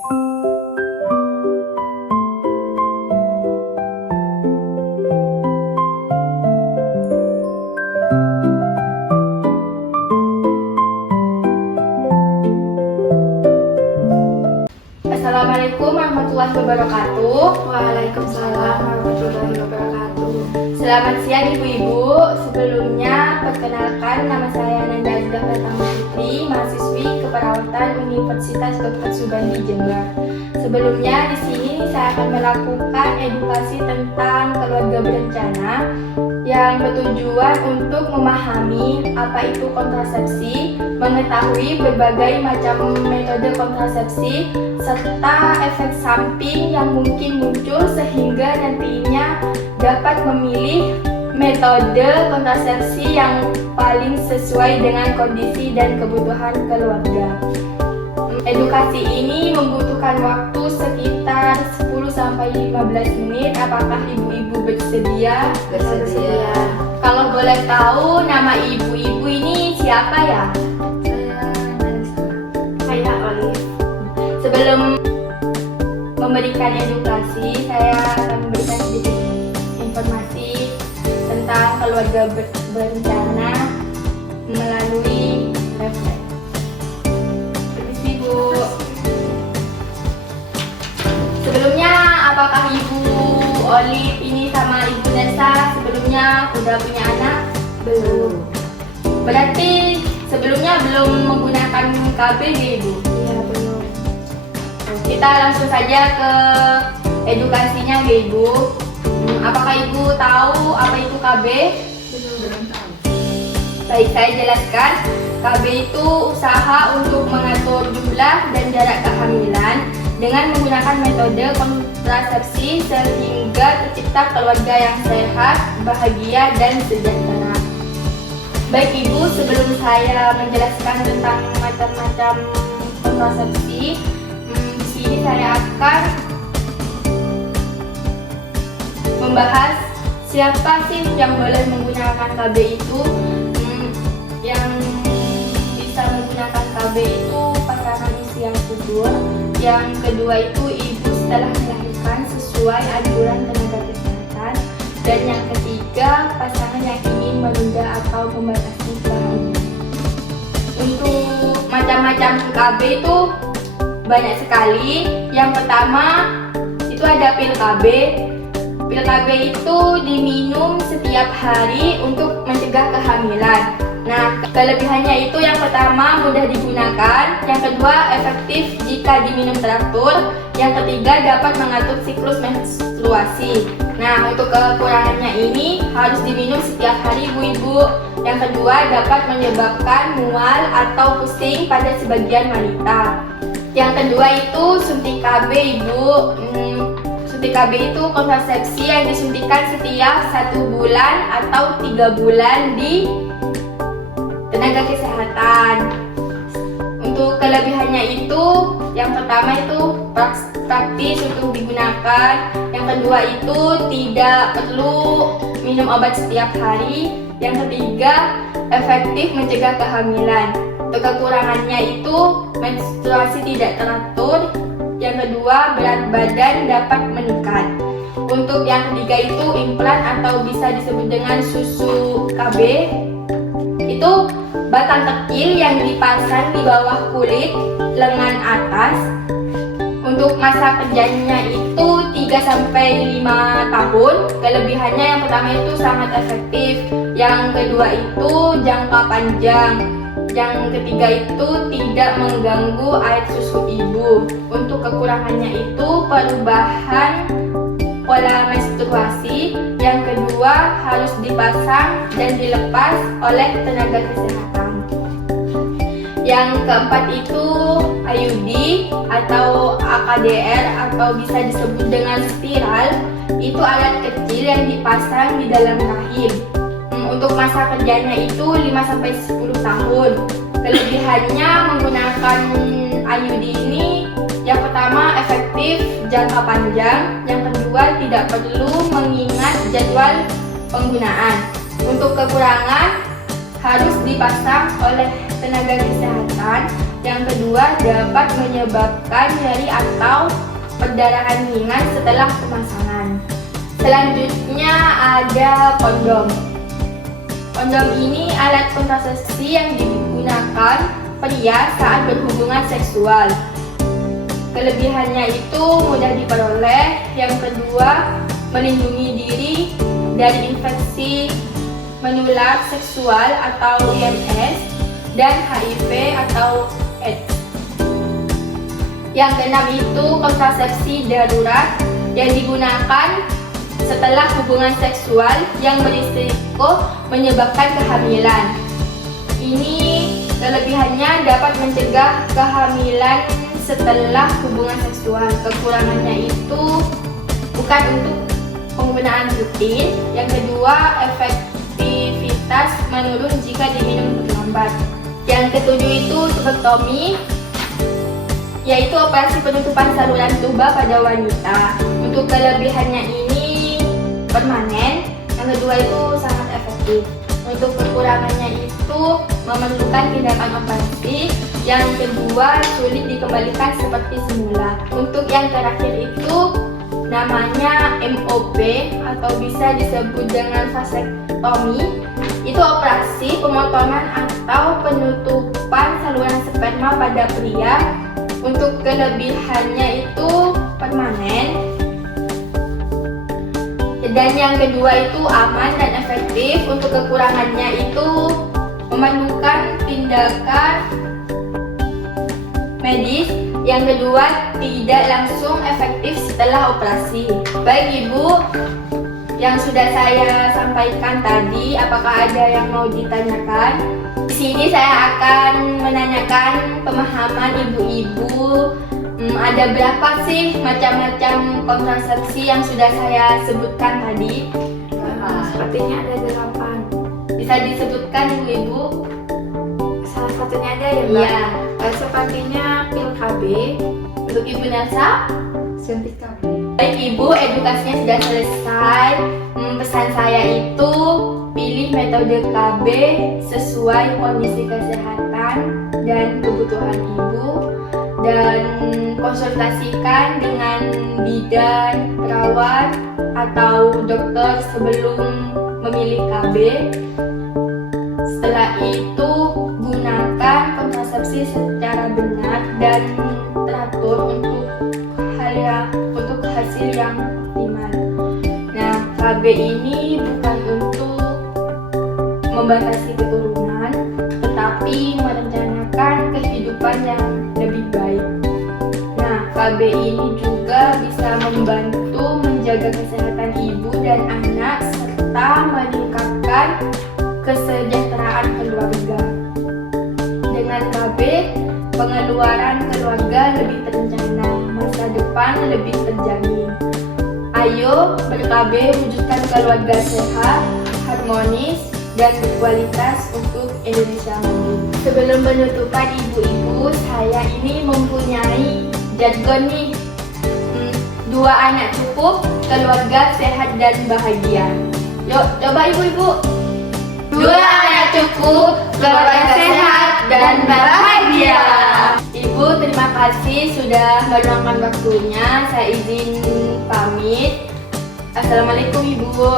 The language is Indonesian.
Assalamualaikum warahmatullahi wabarakatuh. Waalaikumsalam warahmatullahi wabarakatuh. Selamat siang ibu-ibu. Sebelumnya perkenalkan, nama saya Nanda Azdah Pratama Putri, mahasiswi keperawatan Universitas Dr. Subandi Jember. Sebelumnya di sini saya akan melakukan edukasi tentang keluarga berencana yang bertujuan untuk memahami apa itu kontrasepsi, mengetahui berbagai macam metode kontrasepsi, serta efek samping yang mungkin muncul sehingga nantinya dapat memilih metode kontrasepsi yang paling sesuai dengan kondisi dan kebutuhan keluarga. Edukasi ini membutuhkan waktu sekitar 10-15 menit. Apakah ibu-ibu bersedia? Bersedia. Kalau boleh tahu, nama ibu-ibu ini siapa ya? Saya Olive. Sebelum memberikan edukasi, saya akan memberikan sedikit informasi tentang keluarga berencana melalui refleks. Permisi Bu. Sebelumnya, apakah Ibu Olive ini sama Ibu Nesa sebelumnya udah punya anak? Belum. Berarti sebelumnya belum menggunakan KB ya Ibu? Iya, belum. Kita langsung saja ke edukasinya ya Ibu. Apakah Ibu tahu apa itu KB? Belum tahu. Baik, saya jelaskan. KB itu usaha untuk mengatur jumlah dan jarak kehamilan dengan menggunakan metode kontrasepsi sehingga tercipta keluarga yang sehat, bahagia, dan sejahtera. Baik Ibu, sebelum saya menjelaskan tentang macam-macam kontrasepsi, di sini saya akan membahas siapa sih yang boleh menggunakan KB itu. Yang bisa menggunakan KB itu pasangan istri yang subur, yang kedua itu ibu setelah melahirkan sesuai anjuran tenaga kesehatan, dan yang ketiga pasangan yang ingin menunda atau membatasi kehamilan. Untuk macam-macam KB itu banyak sekali. Yang pertama itu ada pil KB. Pil KB itu diminum setiap hari untuk mencegah kehamilan. Nah, kelebihannya itu yang pertama mudah digunakan, yang kedua efektif jika diminum teratur, yang ketiga dapat mengatur siklus menstruasi. Nah, untuk kekurangannya ini harus diminum setiap hari ibu-ibu. Yang kedua dapat menyebabkan mual atau pusing pada sebagian wanita. Yang kedua itu suntik KB Ibu. Suntik KB itu kontrasepsi yang disuntikan setiap 1 bulan atau 3 bulan di tenaga kesehatan. Untuk kelebihannya itu, yang pertama itu praktis untuk digunakan, yang kedua itu tidak perlu minum obat setiap hari, yang ketiga efektif mencegah kehamilan. Untuk kekurangannya itu menstruasi tidak teratur, yang kedua berat badan dapat meningkat. Untuk yang ketiga itu implan atau bisa disebut dengan susu KB. Itu batang kecil yang dipasang di bawah kulit lengan atas. Untuk masa kerjanya itu 3-5 tahun. Kelebihannya yang pertama itu sangat efektif, yang kedua itu jangka panjang, yang ketiga itu tidak mengganggu air susu ibu. Untuk kekurangannya itu perubahan pola menstruasi, yang kedua harus dipasang dan dilepas oleh tenaga kesehatan. Yang keempat itu IUD atau AKDR atau bisa disebut dengan spiral. Itu alat kecil yang dipasang di dalam rahim. Untuk masa kerjanya itu 5-10 tahun. Kelebihannya menggunakan IUD ini, yang pertama efektif jangka panjang, yang kedua tidak perlu mengingat jadwal penggunaan. Untuk kekurangan harus dipasang oleh tenaga kesehatan Yang kedua, dapat menyebabkan nyeri atau perdarahan ringan setelah pemasangan. Selanjutnya ada kondom. Kondom ini alat kontrasepsi yang digunakan pria saat berhubungan seksual. Kelebihannya itu mudah diperoleh. Yang kedua, melindungi diri dari infeksi menular seksual atau IMS dan HIV atau AIDS. Yang keenam itu kontrasepsi darurat yang digunakan setelah hubungan seksual yang berisiko menyebabkan kehamilan. Ini kelebihannya dapat mencegah kehamilan setelah hubungan seksual. Kekurangannya itu bukan untuk penggunaan rutin. Yang kedua, efektivitas menurun jika diminum terlambat. Yang ketujuh itu tubektomi, yaitu operasi penutupan saluran tuba pada wanita. Untuk kelebihannya ini permanen. Yang kedua itu sangat efektif. Untuk kekurangannya itu memerlukan tindakan operasi. Yang kedua, sulit dikembalikan seperti semula. Untuk yang terakhir itu namanya MOP atau bisa disebut dengan vasektomi. Itu operasi pemotongan atau penutupan saluran sperma pada pria. Untuk kelebihannya itu permanen. Dan yang kedua itu aman dan efektif. Untuk kekurangannya itu memerlukan tindakan medis. Yang kedua, tidak langsung efektif setelah operasi. Baik Ibu, yang sudah saya sampaikan tadi, apakah ada yang mau ditanyakan? Di sini saya akan menanyakan pemahaman ibu-ibu. Ada berapa sih macam-macam kontrasepsi yang sudah saya sebutkan tadi? Sepertinya ada 8. Bisa disebutkan ibu-ibu? Salah satunya ada ya Mbak? Iya. Sepertinya pil KB, Untuk Ibu Nelsa? suntik KB. Baik Ibu, edukasinya sudah selesai. Pesan saya itu pilih metode KB sesuai kondisi kesehatan dan kebutuhan Ibu, dan konsultasikan dengan bidan, perawat, atau dokter sebelum memilih KB. Setelah itu gunakan kontrasepsi secara benar dan teratur untuk hasil yang optimal. Nah, KB ini bukan untuk membatasi keturunan, tetapi merencanakan kehidupan yang lebih baik. Nah, KB ini juga bisa membantu menjaga kesehatan ibu dan anak serta meningkatkan kesejahteraan keluarga. Dengan KB, pengeluaran keluarga lebih terencana, masa depan lebih terjamin. Ayo ber-KB wujudkan keluarga sehat, harmonis, dan berkualitas untuk Indonesia maju. Sebelum penutupan ibu-ibu, saya ini mempunyai jargon nih. 2 anak cukup, keluarga sehat dan bahagia. Yuk, coba ibu-ibu. 2 anak cukup, keluarga sehat dan bahagia. Ibu, terima kasih sudah meluangkan waktunya. Saya izin pamit. Assalamualaikum Ibu.